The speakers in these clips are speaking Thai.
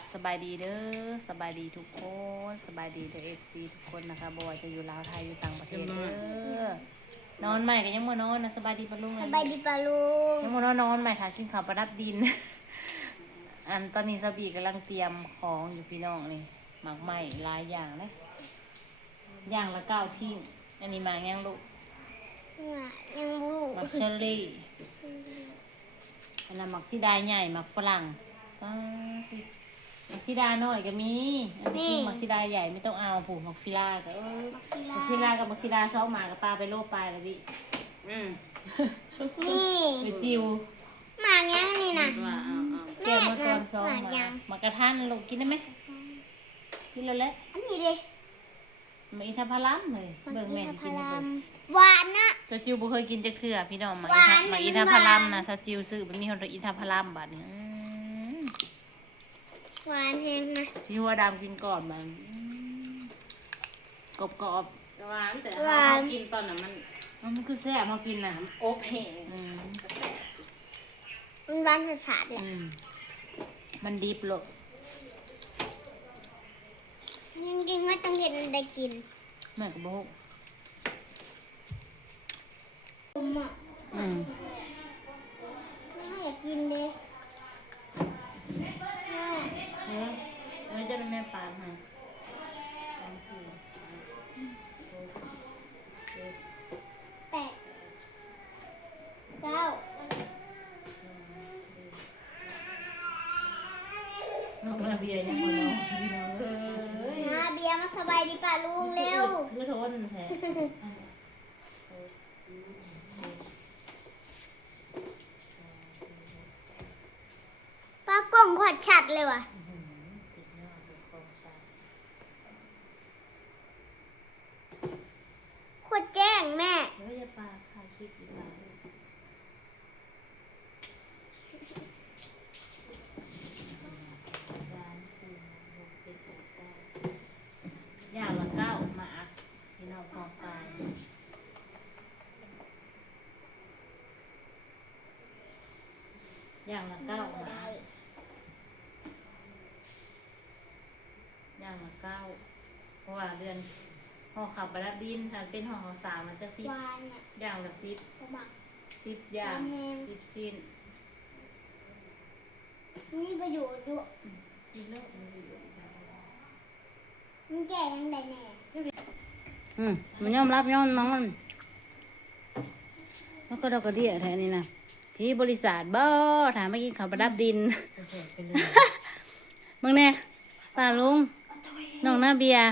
บสบายดีเด้อสบายดีทุกคนสบายดีเด้อเอฟซีทุกคนนะคะบอยจะอยู่ลาวไทยอยู่ต่างประเทศเด้อนอนใหม่ก็ยังมานอนนะสบายดีปะลุงสบายดีปะลุงยังมานอนนอนใหม่ค่ะกินข้าวประดับดิน อันตอนนี้สบีกำลังเตรียมของอยู่พี่น้องนี่หมักใหม่หลายอย่างเลยอย่างละเก้าทิ้งอันนี้หมากยังลูกยังบูหมักเชอร์รี่อันนั้นหมักซีดาใหญ่หมักฝรั่งป๊าดห มักซีดาน้อยก็มีอันนี้หมักซีดาใหญ่ไม่ต้องเอาผูกหมักฟิลาก็เออหมักฟิลากับหมักซีดาซ้อมหมากับปลาไปโลปลายแล้วดิอืมนี่ไปจิวหมากยังนี่นะว่าเอาเอาแม่แก้วมาก่อนนะซ้อมหมากมายังหมากระทันลูกกินได้ไหมกินแล้วแหละอันนี้เลยมาอินทผลัมเลยเบิ่งแม่กินให้เบิ่งหวานนะเจ้าจิวบ่เคยกินจักเทื่อพี่น้องหมาหอินวาทนหมาอินทหวานผลัมนะถ้าจิวซื้อมันมีคนอินทผลัมบัดนี้อืม หวานแห้งนะพี่หัวดำกินก่อนมันอืมกรอบกรอบหวานแต่หวานกินตอนนั้นมันมันคือแซ่บพอกินน่ะโอบแห้งอืมมันหวานสาดๆแหละอืมมันดิบลูกยังกินก็ต้องเห็นได้กินแม่ก็บอกผมอะอืมไม่อยากกินเลยแม่ เนื้อเนื้อจะเป็นแม่ปลาฮะแปดเก้าน้องนาเบียร์ยังบ่น้องเอ้ยมาเบียร์มาสบายดีป่ะลุงเร็วคือทนแท้ป้ากล้องขอดชัดเลยว่ะขวดแจ้งแม่ ยาปลาคาคิดอีกปลาอย่างละเก้าหมากพี่น้องกองกายอย่างละเก้าหมากอย่างละเก้าเพราะว่าเดือน ห่อขับบรับดินถ้าเป็นห่อข้าวสารมันจะสิบวานเนี่ยอย่างละสิบสมัคร สิบอย่างแพงสิบสิ้นนี่ประโยชน์ด้วยกินแล้วมันอยู่มันแก่ยังไงแน่อืมมันยอมรับยอมน้องมันแล้วก็ดอกกระเดี่ยแท้นี่นะที่บริษัทบ่ถามมากินข้าวประดับดินมึงเนี่ยป้าลุงน้องหน้าเบียร์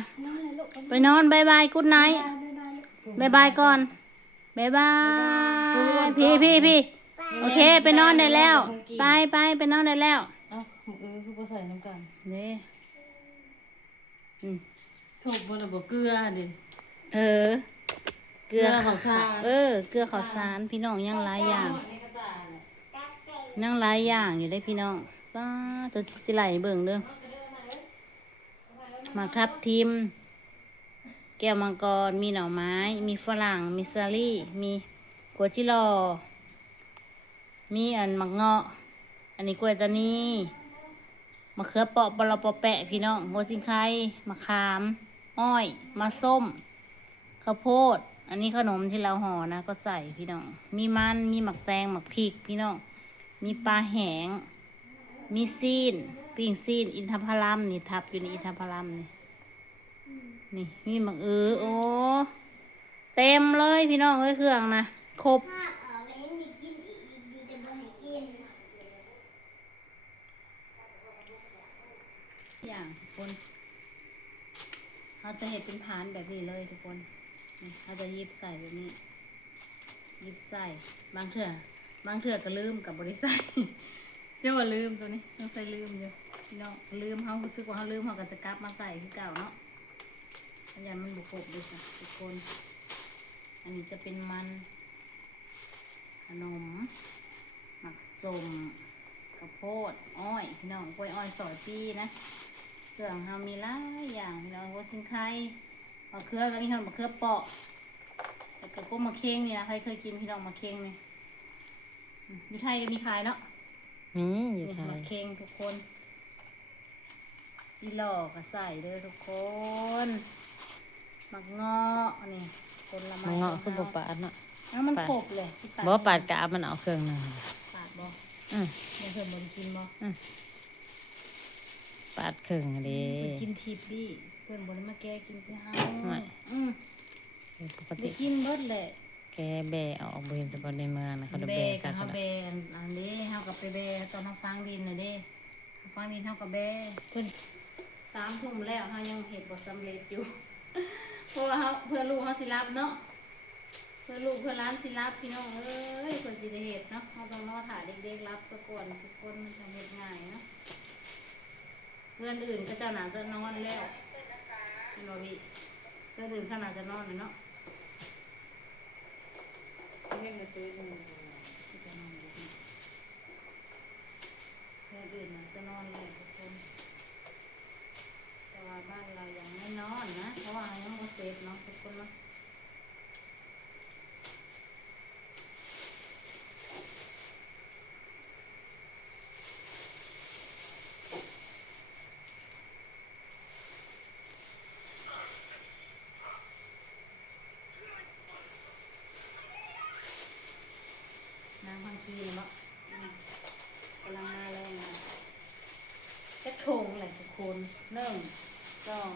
ไปนอนบายบายกุ๊ดไนท์บายบายก่อนบายบายพี่พี่พี่โอเค ไปนอนได้แล้ว ไปไปไปนอนได้แล้วเอ้าเออคือบ่ใส่น้ำกันเด้อืมถูกบ่ล่ะบ่เกลือดิเออเกลือเกลือข้าวสารเออ เกลือข้าวสารพี่น้องยังหลายอย่างยังหลายอย่างอยู่ได้พี่น้องป้าจะสิไหลเบิ่งเด้อหมากทับทิม แก้วมังกร มีหน่อไม้ มีฝรั่ง มีซาลี่ มีกัวจิรอ มีอันมักเงาะ อันนี้กล้วยตานีมะเขือเปาะปลาปอแปะพี่น้องหัวสิงไข่มะขาม อ้อย มะส้ม ข้าวโพด อันนี้ขนมที่เราห่อนะก็ใส่พี่น้อง มีมัน มีหมักแตงหมักพริกพี่น้อง มีปลาแหง มีซีน ปิ้งซีน อินทผลัมนี่ทับอยู่ในอินทผลัมนี่ นี่มีหมักเออโอ้เต็มเลยพี่น้องเอ้ยเครื่องนะครบออแล้วยังอยากกินอีกอยู่แต่บ่ให้กินอย่างทุกคนเราจะเห็ดเป็นพานแบบนี้เลยทุกคนนี่เราจะยิบใส่แบบนี้ ยิบใส่บางเถื่อบางเถื่อก็ลืมกับบริษัทเจ้าว่าลืมตัวนี้ต้องใส่ลืมอยู่พี่น้องลืมเขารู้สึกว่าเขาลืมเขาก็จะกลับมาใส่ที่เก่าเนาะ พยายามมันบุกบด้วยค่ะทุกคน อันนี้จะเป็นมัน ขนม หมักสมข้าวโพด อ้อย พี่น้องกล้วยอ้อยสอยปีนะเครื่องเฮามีหลายอย่างพี่น้องวัวชิงไข่มะเขือก็มีทั้งมะเขือเปาะแล้วก็กุ้งมะเค็งนี่นะใครเคยกินพี่น้องมะเค็งนี่อืมอยู่ไทยก็มีขายเนาะมีอยู่นี่ค่ะมะเค็งทุกคนจีหล่อก็ใส่เด้อทุกคน มักเงาะนี่คนละไม้มันเงาะขคือองบ่เฮาปาดเนาะแล้วมันขบเลยสิบ่ปาดกะมันเอาเครื่องหนึงปาดบ่อืมบ่เพิ่นบ่ได้กินบ่ปาดเครื่องเด้เพิ่นกินทิพย์ดิเพิ่นบ่ได้มาแก้กินคือเฮาไม่อืมปกได้ติกินเบิดแหละแกแบะเอาออกบ่เห็นสปอนในเมืองนะเขาได้แบแบะกักันนเฮาก็แบได้อันอันนี้เฮาก็ไปแบตอนเฮาฟังดินน่ะเด้เฮาฟังดินเฮาก็แบเพิ่นสามทุ่มแล้วเฮายังเฮ็ดบ่สำเร็จอยู่ เพราะว่าเขาเพื่อลูกเขาสิรับเนาะเพื่อลูกเพื่อร้านสิรับพี่น้องเอ้ยเพิ่นสิเหตุเนาะเขาต้องรอถ่ายเด็กๆรับสะก่อนทุกคนมันจะเหตุง่ายเนาะเพื่อนอื่นก็เจ้าหนาจะนอนแล้วเห็นบ่พี่เพื่อนอื่นขนาดจะนอนเลยเนาะเฮ็ดมาตื้อนึง ที่จะนอนอยู่นี่เพื่อนอื่นน่ะจะนอนเลยทุกคน แต่ว่าบ้านเรายังไม่นอนนะ เพราะว่ายังไม่เซฟเนาะทุกคนเนาะนางพังคีเลยเนาะอืมกำลังมาแรงนะจะโถงแหละทุกคน หนึ่งสอง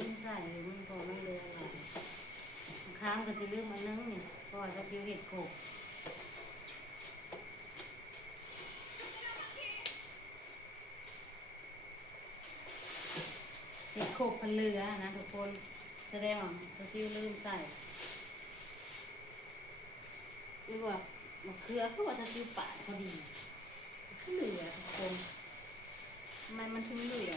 ลืมใส่หรือมันพอไม่เลยอะไรบางครั้งก็จะลืมมันนึงนี่เพราะว่าก็จะเห็ดโขกเห็ดโขกพันเรือนะทุกคนแสดงว่าเขาจิ้วลืมใส่หรือว่ามะเขือเขาว่าจะจิ้วปาพอดีก็เหลือทุกคนทำไมมันถึงเหลือ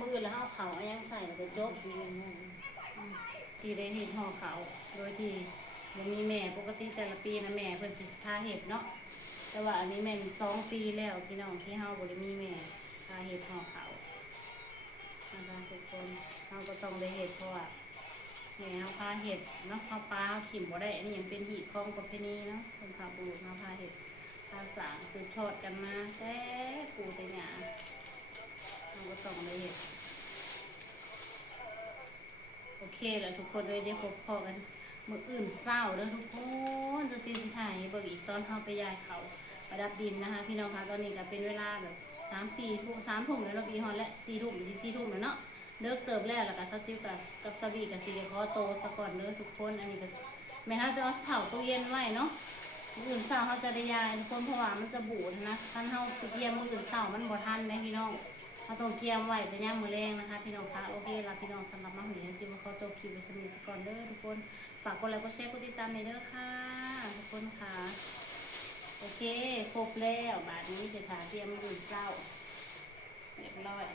มอืมแต่ว่าเนี่ยเอานี่เก่ามมือแล้วเอาเขาเอายังใส่แล้วก็จบเรียนนั่นที่ได้เห็ดห่อเขาโดยที่บ่มีแม่ปกติแต่ละปีนะแม่เพิ่นสิพาเห็ดเนาะแต่ว่าอันนี้แม่นสองปีแล้วพี่น้องที่เฮาบ่ได้มีแม่พาเห็ดห่อเขาวนะคะทุกคนเฮาก็ต้องได้เห็ดเพราะว่าแม่เฮาพาเห็ดเนาะเฮาปลาเฮาขิมบ่ได้อันนี้ยังเป็นหีบของประเพณีเนาะคนพาบุรุษมาพาเห็ดพาสางสืบทอดกันมาแต่ปู่แต่ย่า เฮาก็ต้องเห็ดโอเคแล้วทุกคนเลยได้พบพอกันมืออื่นเศร้าเด้อทุกคนตัวจริงถ่ายเบิกอีกตอนเข้าไปยายเขาประดับดินนะคะ พี่น้องคะตอนนี้ก็เป็นเวลาแบบสามสี่ทุ่มสามทุ่มแล้วเราปีฮอนและสี่ทุ่มสี่สี่ทุ่มแล้วเนาะเลิกเติบแล้วแล้วก็ซับจิ้วกับกับสบีกับซีเดคอโตสะก่อนเด้อทุกคนอันนี้ก็แม่ถ้าจะเอาเผาตู้เย็นไว้เนาะมืออื่นเศร้าเขาจะได้ยายทุกคนเพราะว่ามันจะบูดนะท่านเฮาสิเกียมมืออื่นเศร้ามันบ่ทันนะพี่น้อง เอาตรงเกียมไว้จะย่างมือแรงนะคะ พี่น้องคะโอเคลาพี่น้องสำหรับมาหุ่นยันซิมาเขาจบคลิปไว้สมิสก่อนเด้อทุกคน ฝากกดไลค์กดแชร์กดติดตามในเด้อค่ะ ทุกคนค่ะ โอเค ครบแล้วบาทนี้จะทาเตรียมมือเจ้าเรียบร้อย